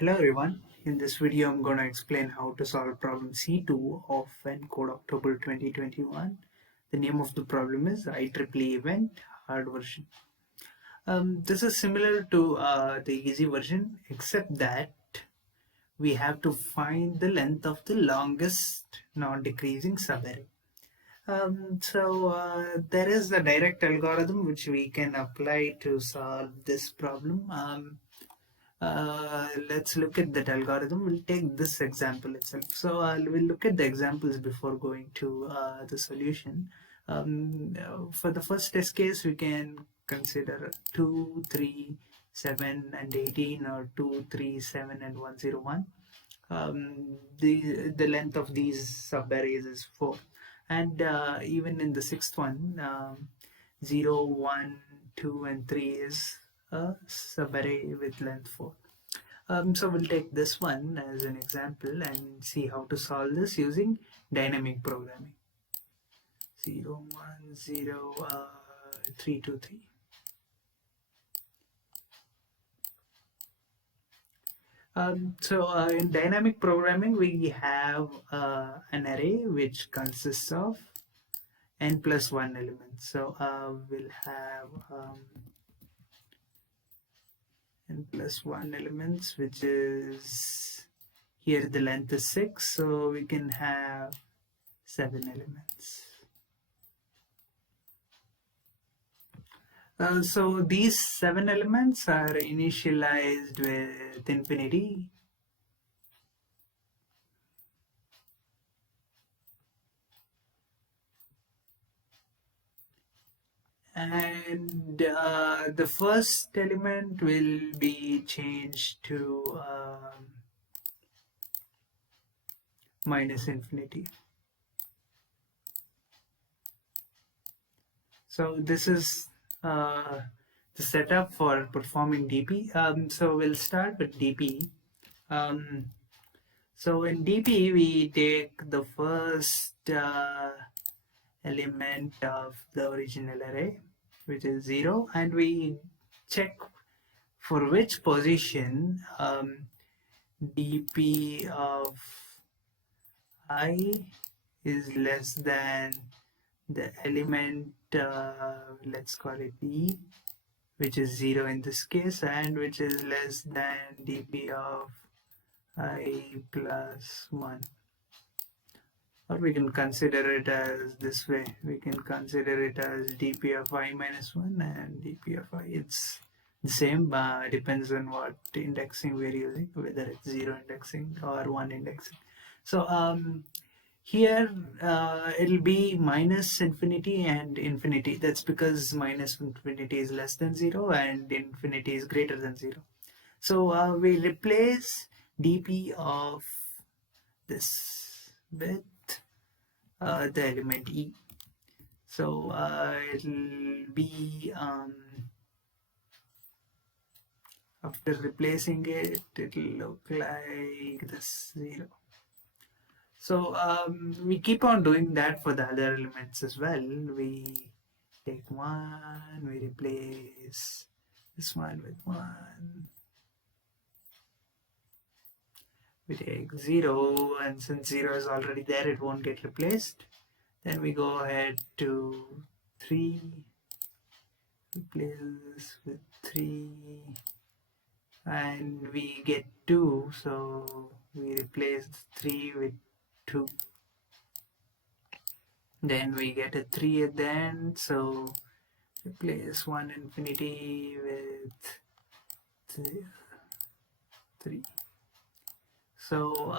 Hello everyone, in this video I'm going to explain how to solve problem C2 of ENCODE October 2021. The name of the problem is IEEE event hard version. This is similar to the easy version except that we have to find the length of the longest non-decreasing subarray. There is a direct algorithm which we can apply to solve this problem. Let's look at that algorithm. We'll take this example itself. We'll look at the examples before going to the solution. For the first test case, we can consider 2, 3, 7, and 18, or 2, 3, 7, and 101. The length of these subarrays is 4. And even in the sixth one, 0, 1, 2, and 3 is a subarray with length 4. So we'll take this one as an example and see how to solve this using dynamic programming. 0, 1, 0, 3, 2, 3. In dynamic programming, we have an array which consists of n plus 1 elements. So we'll have n plus 1 elements, which is here the length is 6, so we can have 7 elements. So these 7 elements are initialized with infinity. And the first element will be changed to minus infinity. So this is the setup for performing DP. So we'll start with DP. So in DP, we take the first element of the original array, which is 0, and we check for which position dp of I is less than the element, let's call it E, which is 0 in this case, and which is less than dp of I plus 1. Or we can consider it as this way. We can consider it as dp of I minus 1 and dp of I. It's the same, depends on what indexing we're using, whether it's 0 indexing or 1 indexing. So here it'll be minus infinity and infinity. That's because minus infinity is less than 0 and infinity is greater than 0. So we replace dp of this with the element E. So it'll be, after replacing it, it'll look like this 0. So we keep on doing that for the other elements as well. We take 1, we replace this one with 1. We take 0, and since 0 is already there, it won't get replaced. Then we go ahead to 3, replace this with 3, and we get 2, so we replace 3 with 2. Then we get a 3 at the end, so replace 1 infinity with 3. So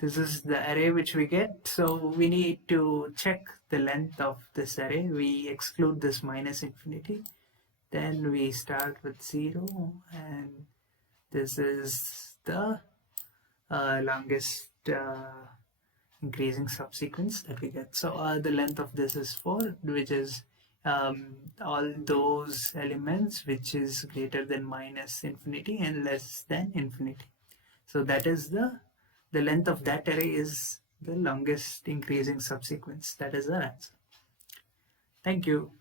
this is the array which we get. So we need to check the length of this array. We exclude this minus infinity. Then we start with 0, and this is the longest increasing subsequence that we get. So the length of this is 4, which is all those elements which is greater than minus infinity and less than infinity. So that is the length of that array is the longest increasing subsequence. That is our answer. Thank you.